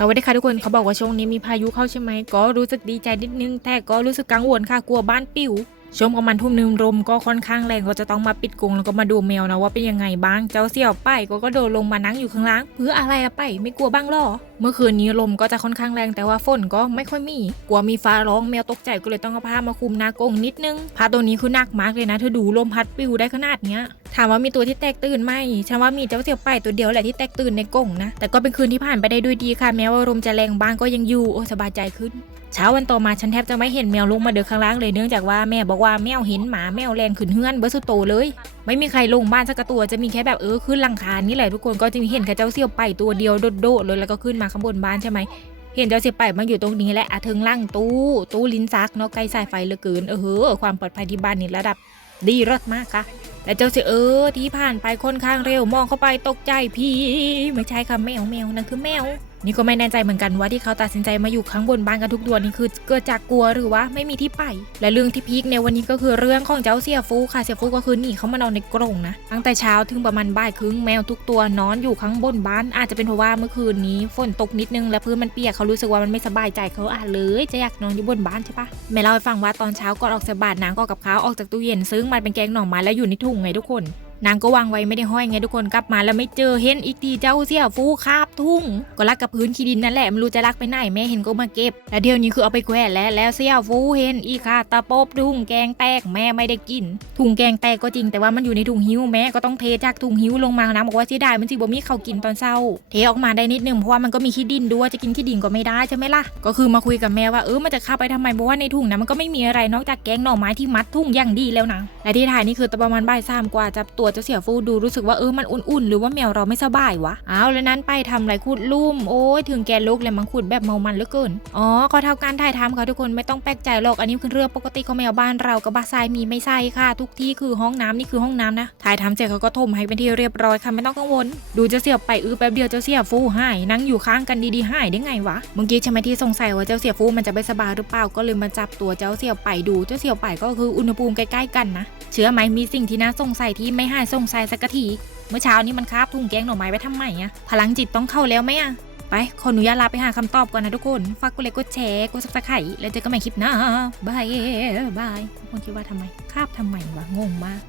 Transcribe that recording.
สวัสดีค่ะทุกคนเขาบอกว่าช่วงนี้มีพายุเข้าใช่ไหมก็รู้สึกดีใจนิดนึงแต่ก็รู้สึกกังวลค่ะกลัวบ้านปิว๋ว งประมาณทุ่มหนึ่งลมก็ค่อนข้างแรงก็จะต้องมาปิดกรงแล้วก็มาดูแมวนะว่าเป็นยังไงบ้างเจ้าเสี่ยวไปก็ก็โดดลงมานั่งอยู่ข้างล่างเพื่ออะไรอะไปไม่กลัวบ้างหรอ เมื่อคืนนี้ลมก็จะค่อนข้างแรงแต่ว่าฝนก็ไม่ค่อยมี กลัวมีฟ้าร้องแมวตกใจก็เลยต้องเอาผ้ามาคลุมหน้ากรงนิดนึงผ้าตัวนี้คือหนักมากเลยนะเธอดูลมพัดปิวได้ขนาดเนี้ยถามว่ามีตัวที่แตกตื่นไหมฉันว่ามีเจ้าเสี่ยวไปตัวเดียวแหละที่แตกตื่นในกรงนะแต่ก็เป็นคืนที่ผ่านไปได้ด้วยดีค่ะแม้ว่าลมจะแรงบ้างก็ยังอยู่โอ้สบายใจขึ้นเช้าวันต่อมาฉันแทบจะไม่เห็นแมวลงมาเดินข้างล่างเลยเนื่องจากว่าแม่บอกว่าแมวเห็นหมาแมวแรงขึ้นเฮือนเบอร์สุดโตเลย ไม่มีใครลงบ้านสักตัวจะมีแค่แบบเออขึ้นหลังคานี่แหละทุกคนก็จะมีเห็นแค่เจ้าเสี่ยวไปตัวเดียวโดดๆเลยแล้วก็ขึ้นมาข้างบนบ้านใช่ไหมเห็นเจ้าเสี่ยวไปมาอยู่ตรงนี้แหละอะถึงล่างตู้ตู้ลิ้นซักเนาะใกล้สายไฟเหลือเกินเออเฮ้อความปลอดภัยที่บ้านนี่ระดับดีรสมากค่ะแต่เจ้าเสียเออที่ผ่านไปค่อนข้างเร็วมองเข้าไปตกใจพี่ไม่ใช่ค่ะแมวแมวนั่นคือแมว นี่ก็ไม่แน่ใจเหมือนกันว่าที่เขาตัดสินใจมาอยู่ข้างบนบ้านกันทุกดวนนี่คือเกิดจากกลัวหรือว่าไม่มีที่ไป และเรื่องที่พีคในวันนี้ก็คือเรื่องของเจ้าเสียฟูค่ะเสียฟูก็คือหนีเขามานอนในกรงนะตั้งแต่เช้าถึงประมาณบ่ายครึ่งแมวทุกตัวนอนอยู่ข้างบนบ้าน อาจจะเป็นเพราะว่าเมื่อคืนนี้ฝนตกนิดนึงและพื้นมันเปียกเขารู้สึกว่ามันไม่สบายใจเขาอาจเลยจะอยากนอนอยู่บนบ้านใช่ปะแม่เล่าให้ฟังว่าตอนเช้าก่อนออกจากบ้านนางก็เอากับข้าวออกจากตู้เย็นซึ่งมันเป็นแกงหน่อไม้แล้วอยู่ในถุงไงทุกคน นางก็วางไว้ไม่ได้ห้อยไงทุกคนกลับมาแล้วไม่เจอเห็นอีกทีเจ้าเสี่ยฟูคาบทุ่ง ก็รักกับพื้นขี้ดินนั่นแหละไม่รู้จะรักไปไหนแม่เห็นก็มาเก็บ แล้วเดี๋ยวนี้คือเอาไปแขวนแล้วแล้วเสี่ยฟูเห็นอีค่ะตะปบทุ่งแกงแตกแม่ไม่ได้กินถุงแกงแตกก็จริงแต่ว่ามันอยู่ในถุงหิ้วแม่ก็ต้องเทจากถุงหิ้วลงมานะบอกว่าเสียดายมันสิบ่มีเขากินตอนเช้า เทออกมาได้นิดนึงเพราะว่ามันก็มีขี้ดินด้วยจะกินขี้ดินก็ไม่ได้ใช่ไหมล่ะก็คือมาคุยกับแม่ว่าเออมันจะเข้าไปทำไมเพราะว่าในถุงนะมันก็ไม่มีอะไรนอกจากแกงหน่อไม้ที่มัดถุงอย่างดีแล้วนะและที่ถ่ายนี่คือตประมาณบ่ายสามกว่าจับตัวเจ้าเสี่ยฟูดูรู้สึกว่าเออมันอุ่นๆ หรือว่าแมวเราไม่สบายวะอ้าวแล้วนั้นไปทำอะไรขุดลุ่มโอ้ยถึงแกลูกเลยมังขุดแบบเมามันเหลือเกินอ๋อก็เท่าการถ่ายทำค่ะทุกคนไม่ต้องแปลกใจหรอกอันนี้คือเรื่องปกติของแมวบ้านเรากับบาทรายมีไม่ใช่ค่ะ ทุกที่คือห้องน้ำนี่คือห้องน้ำนะถ่ายทำเสร็จเขาก็ถมให้เป็นที่เรียบร้อยค่ะไม่ต้องกังวล ดูเจ้าเสี่ยไปอื้อแป๊บเดียวเจ้าเสี่ยฟูหายนั่งอยู่ข้างกันดีๆหายได้ไงวะเมื่อกี้ใช่ไหมที่สงสัยว่าเจ้าเสี่ยฟูมันจะไม่สบายหรือเปล่าก็เลยมาจับตัวเจ้าเสี่ยไปดูเจ้าเสี่ยไปก็คืออุณหภูมิใกล้ๆกันนะเชื่อไหมมีสิ่งที่น่าสงสัยที่ไม่หายสงสัยสักทีเมื่อเช้านี้มันคาบถุงแกงหน่อไม้ไว้ทำไมอะพลังจิตต้องเข้าแล้วไหมอะไป ขออนุญาตลาไปหาคำตอบก่อนนะทุกคน ฝากกดไลค์กดแชร์กดซับสไครต์แล้วเจอกันใหม่คลิปหน้าบายบายทุกคนคิดว่าทำไมคาบทำไมวะงงมาก